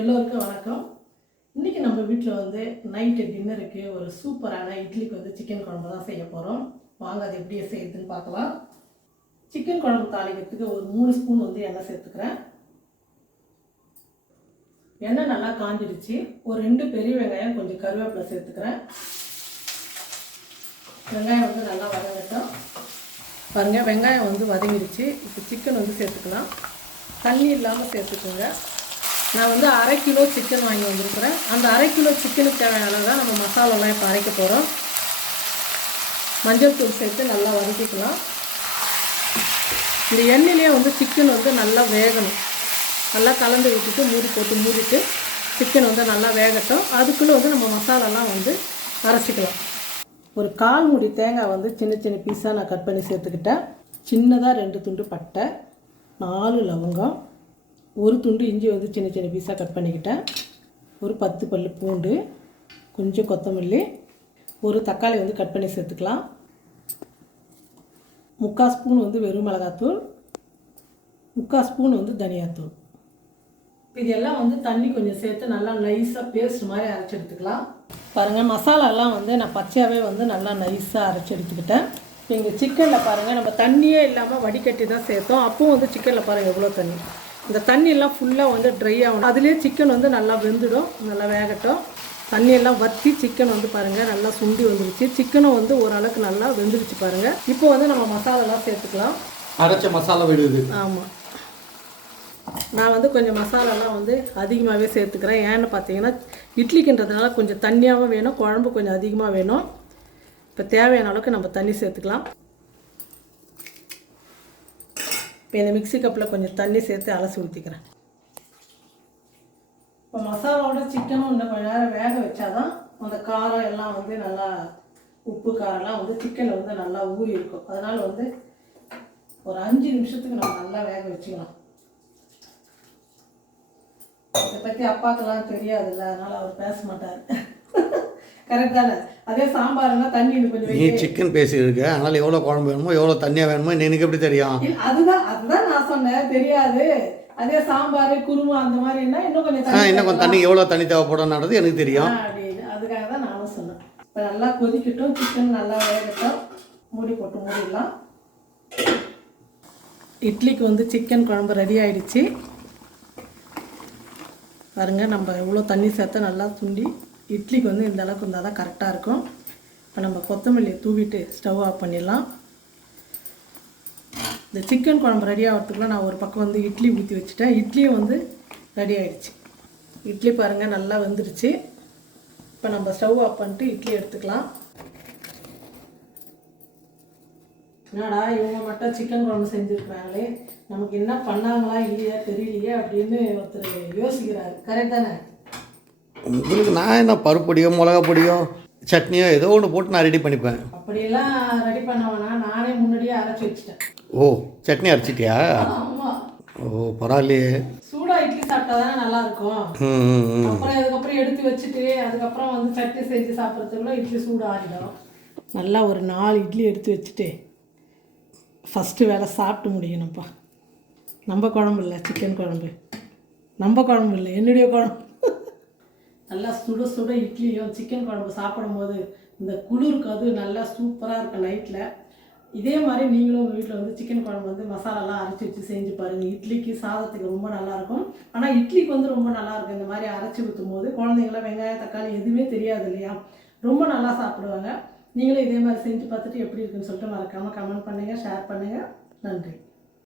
எல்லோருக்கும் வணக்கம். இன்றைக்கி நம்ம வீட்டில் வந்து நைட்டு டின்னருக்கு ஒரு சூப்பரான இட்லிக்கு வந்து சிக்கன் குழம்பு தான் செய்ய போகிறோம் வாங்க அது எப்படி செய்யுதுன்னு பார்க்கலாம். சிக்கன் குழம்பு தாளிக்கிறதுக்கு ஒரு மூணு ஸ்பூன் வந்து எண்ணெய் சேர்த்துக்கிறேன். எண்ணெய் நல்லா காஞ்சிடுச்சு. ஒரு ரெண்டு பெரிய வெங்காயம் கொஞ்சம் கருவேப்பிலை சேர்த்துக்கிறேன். வெங்காயம் வந்து நல்லா வதங்கட்டும். பாருங்கள் வெங்காயம் வந்து வதங்கிடுச்சு. இப்போ சிக்கன் வந்து சேர்த்துக்கலாம். தண்ணி இல்லாமல் சேர்த்துக்கோங்க. நான் வந்து அரை கிலோ சிக்கன் வாங்கி வந்திருக்கிறேன். அந்த அரை கிலோ சிக்கனுக்கு தேவையான அளவு தான் நம்ம மசாலாலாம் இப்போ அரைக்க போகிறோம் மஞ்சள் தூள் சேர்த்து நல்லா வதக்கிக்கலாம். இந்த எண்ணெயிலே வந்து சிக்கன் வந்து நல்லா வேகணும். நல்லா கலந்து விட்டுட்டு மூடி போட்டு மூடிட்டு சிக்கன் வந்து நல்லா வேகட்டும். அதுக்குள்ளே வந்து நம்ம மசாலாலாம் வந்து அரைச்சிக்கலாம். ஒரு கால் மூடி தேங்காய் வந்து சின்ன சின்ன பீஸாக நான் கட் பண்ணி சேர்த்துக்கிட்டேன். சின்னதாக ரெண்டு துண்டு பட்டை நாலு லவங்கம் ஒரு துண்டு இஞ்சி வந்து சின்ன சின்ன பீஸாக கட் பண்ணிக்கிட்டேன். ஒரு பத்து பல் பூண்டு கொஞ்சம் கொத்தமல்லி ஒரு தக்காளி வந்து கட் பண்ணி சேர்த்துக்கலாம். முக்கால் ஸ்பூன் வந்து வெறும் மிளகாத்தூள் முக்கால் ஸ்பூன் வந்து தனியாத்தூள். இதெல்லாம் வந்து தண்ணி கொஞ்சம் சேர்த்து நல்லா நைஸாக பேஸ்ட் மாதிரி அரைச்சி எடுத்துக்கலாம். பாருங்கள் மசாலாலாம் வந்து நான் பச்சையாகவே வந்து நல்லா நைஸாக அரைச்சி எடுத்துக்கிட்டேன். இப்போ இங்கே சிக்கனில் பாருங்கள் நம்ம தண்ணியே இல்லாமல் வடிகட்டி தான் சேர்த்தோம். அப்பவும் வந்து சிக்கனில் பாருங்கள் எவ்வளோ தண்ணி. இந்த தண்ணியெல்லாம் ஃபுல்லாக வந்து ட்ரை ஆகணும். அதுலேயே சிக்கன் வந்து நல்லா வெந்துடும் நல்லா வேகட்டும். தண்ணியெல்லாம் வற்றி சிக்கன் வந்து பாருங்கள் நல்லா சுண்டி வந்துருச்சு. சிக்கனும் வந்து ஓரளவுக்கு நல்லா வெந்துருச்சு பாருங்கள் இப்போ வந்து நம்ம மசாலாலாம் சேர்த்துக்கலாம். அரைச்ச மசாலா விடுது ஆமாம் நான் வந்து கொஞ்சம் மசாலாலாம் வந்து அதிகமாகவே சேர்த்துக்கிறேன். ஏன்னு பார்த்தீங்கன்னா இட்லிக்குன்றதுனால கொஞ்சம் தண்ணியாகவும் வேணும் குழம்பு கொஞ்சம் அதிகமாக வேணும். இப்போ தேவையான அளவுக்கு நம்ம தண்ணி சேர்த்துக்கலாம். இப்போ இந்த மிக்ஸி கப்பில் கொஞ்சம் தண்ணி சேர்த்து அலசி ஊற்றிக்கிறேன். இப்போ மசாலாவோட சிக்கனும் இன்னும் கொஞ்ச நேரம் வேக வச்சாதான் அந்த காரம் எல்லாம் வந்து நல்லா உப்பு காரம்லாம் வந்து சிக்கனில் வந்து நல்லா ஊறி இருக்கும். அதனால் வந்து ஒரு அஞ்சு நிமிஷத்துக்கு நம்ம நல்லா வேக வச்சுக்கலாம். இதை பற்றி அப்பாக்கெல்லாம் தெரியாதுல்ல அதனால் அவர் பேச மாட்டார். கரெக்ட் தானே? அதே சாம்பார்னா தண்ணி கொஞ்சம் நீ. சிக்கன் பேசியிருக்க. அதனால் எவ்வளோ குழம்பு வேணுமோ எவ்வளோ தண்ணியாக வேணுமோ எனக்கு எப்படி தெரியும்? அதுதான் அதுதான் நான் சொன்னேன். தெரியாது. அதே சாம்பார் குருமா அந்த மாதிரின்னா இன்னும் கொஞ்சம் இன்னும் கொஞ்சம் தண்ணி எவ்வளோ தண்ணி தேவைப்படும்ன்றது எனக்கு தெரியும். அதுக்காக தான் நானும் சொன்னேன். இப்போ நல்லா கொதிக்கட்டும். சிக்கன் நல்லா வேகட்டும். மூடி போட்டு மூடிடலாம். இட்லிக்கு வந்து சிக்கன் குழம்பு ரெடி ஆயிடுச்சு. பாருங்க நம்ம எவ்வளோ தண்ணி சேர்த்தா நல்லா சுண்டி இட்லிக்கு வந்து இந்த அளவுக்கு இருந்தால் தான் கரெக்டாக இருக்கும். இப்போ நம்ம கொத்தமல்லியை தூவிட்டு ஸ்டவ் ஆஃப் பண்ணிடலாம். இந்த சிக்கன் குழம்பு ரெடி ஆகிறதுக்குள்ள நான் ஒரு பக்கம் வந்து இட்லி ஊற்றி வச்சுட்டேன். இட்லியும் வந்து ரெடி ஆகிடுச்சு இட்லி பாருங்கள் நல்லா வெந்துருச்சு. இப்போ நம்ம ஸ்டவ் ஆஃப் பண்ணிட்டு இட்லி எடுத்துக்கலாம். என்னடா இவங்க மட்டும் சிக்கன் குழம்பு செஞ்சுருக்குறாங்களே? நமக்கு என்ன பண்ணாங்களா இல்லையா தெரியலையே அப்படின்னு ஒருத்தர் யோசிக்கிறாரு. கரெக்ட் தானே? உங்களுக்கு நான் என்ன பருப்பொடியோ மிளகா பொடியோ சட்னியோ ஏதோ ஒன்று போட்டு நான் ரெடி பண்ணிப்பேன். அப்படியெல்லாம் ரெடி பண்ண வேணாம் நானே முன்னாடியே அரைச்சி வச்சுட்டேன். ஓ சட்னி அரைச்சிட்டியா? ஓ பரவாயில்லையே. சூடா இட்லி சாப்பிட்டா தானே நல்லா இருக்கும் அப்புறம் அதுக்கப்புறம் எடுத்து வச்சுட்டு அதுக்கப்புறம் வந்து சட்னி செஞ்சு சாப்பிட்றதுக்குள்ள இட்லி சூடு ஆகிடும் நல்லா ஒரு நாலு இட்லி எடுத்து வச்சுட்டு ஃபஸ்ட்டு வேலை சாப்பிட்டு முடியணும்ப்பா. நம்ம குழம்பு இல்லை சிக்கன் குழம்பு. நம்ம குழம்பு இல்லை என்னுடைய குழம்பு. நல்லா சுட சுட இட்லியும் சிக்கன் குழம்பு சாப்பிடும்போது இந்த குளிருக்கு அது நல்லா சூப்பராக இருக்கும் நைட்டில் இதே மாதிரி நீங்களும் உங்கள் வீட்டில் வந்து சிக்கன் குழம்பு வந்து மசாலாலாம் அரைச்சி வச்சு செஞ்சு பாருங்கள் இட்லிக்கு சாதத்துக்கு ரொம்ப நல்லாயிருக்கும் ஆனால் இட்லிக்கு வந்து ரொம்ப நல்லாயிருக்கும் இந்த மாதிரி அரைச்சி ஊற்றும் போது குழந்தைங்களாம் வெங்காயம் தக்காளி எதுவுமே தெரியாது இல்லையா? ரொம்ப நல்லா சாப்பிடுவாங்க. நீங்களும் இதே மாதிரி செஞ்சு பார்த்துட்டு எப்படி இருக்குன்னு சொல்லிட்டு மறக்காமல் கமெண்ட் பண்ணுங்கள் ஷேர் பண்ணுங்கள் நன்றி.